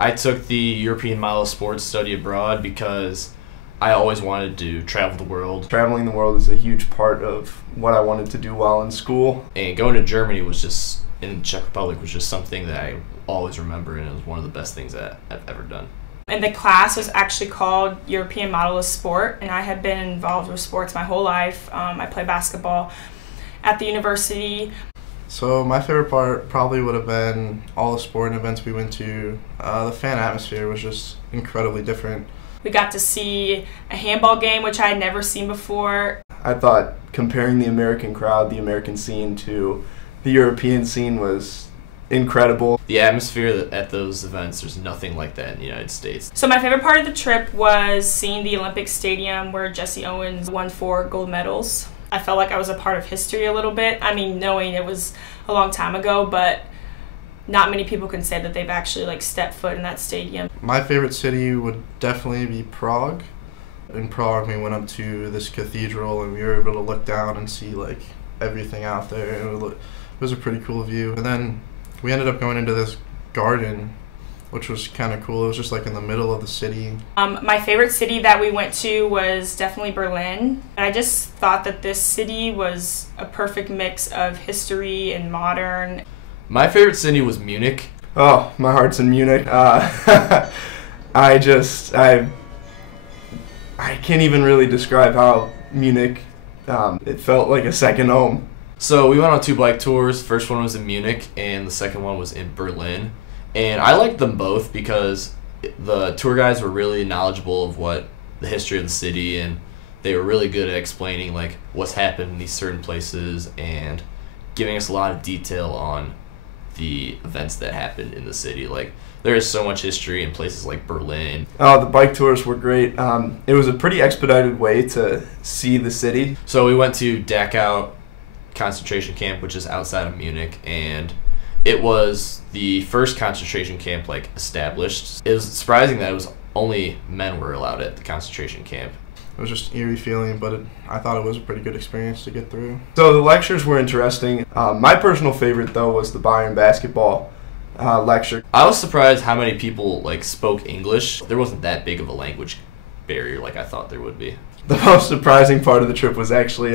I took the European Model of Sports Study Abroad because I always wanted to travel the world. Traveling the world is a huge part of what I wanted to do while in school. And going to Germany was just, in the Czech Republic, was just something that I always remember, and it was one of the best things that I've ever done. And the class was actually called European Model of Sport, and I had been involved with sports my whole life. I played basketball at the university. So my favorite part probably would have been all the sporting events we went to. The fan atmosphere was just incredibly different. We got to see a handball game, which I had never seen before. I thought comparing the American crowd, the American scene, to the European scene was incredible. The atmosphere at those events, there's nothing like that in the United States. So my favorite part of the trip was seeing the Olympic Stadium where Jesse Owens won 4 gold medals. I felt like I was a part of history a little bit. I mean, knowing it was a long time ago, but not many people can say that they've actually stepped foot in that stadium. My favorite city would definitely be Prague. In Prague, we went up to this cathedral and we were able to look down and see everything out there. It was a pretty cool view. And then we ended up going into this garden, which was kind of cool. It was just in the middle of the city. My favorite city that we went to was definitely Berlin. I just thought that this city was a perfect mix of history and modern. My favorite city was Munich. Oh, my heart's in Munich. I can't even really describe how Munich, it felt like a second home. So we went on 2 bike tours. First one was in Munich, and the second one was in Berlin. And I liked them both because the tour guides were really knowledgeable of what the history of the city, and they were really good at explaining what's happened in these certain places and giving us a lot of detail on the events that happened in the city. There is so much history in places like Berlin. Oh, the bike tours were great. It was a pretty expedited way to see the city. So we went to Dachau concentration camp, which is outside of Munich, and it was the first concentration camp established. It was surprising that it was only men were allowed at the concentration camp. It was just an eerie feeling, but I thought it was a pretty good experience to get through. So the lectures were interesting. My personal favorite, though, was the Bayern basketball lecture. I was surprised how many people spoke English. There wasn't that big of a language barrier like I thought there would be. The most surprising part of the trip was actually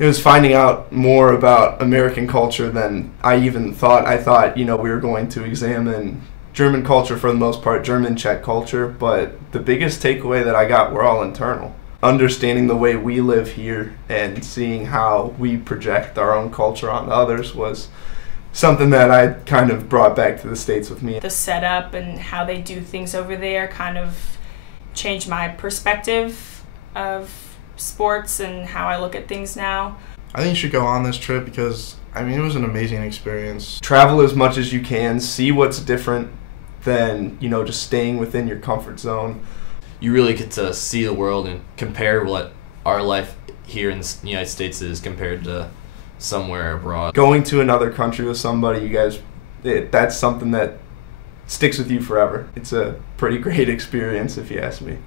it was finding out more about American culture than I even thought. I thought, we were going to examine German culture for the most part, German Czech culture, but the biggest takeaway that I got were all internal. Understanding the way we live here and seeing how we project our own culture onto others was something that I kind of brought back to the States with me. The setup and how they do things over there kind of changed my perspective of sports and how I look at things now. I think you should go on this trip because, it was an amazing experience. Travel as much as you can, see what's different than, just staying within your comfort zone. You really get to see the world and compare what our life here in the United States is compared to somewhere abroad. Going to another country with somebody, that's something that sticks with you forever. It's a pretty great experience if you ask me.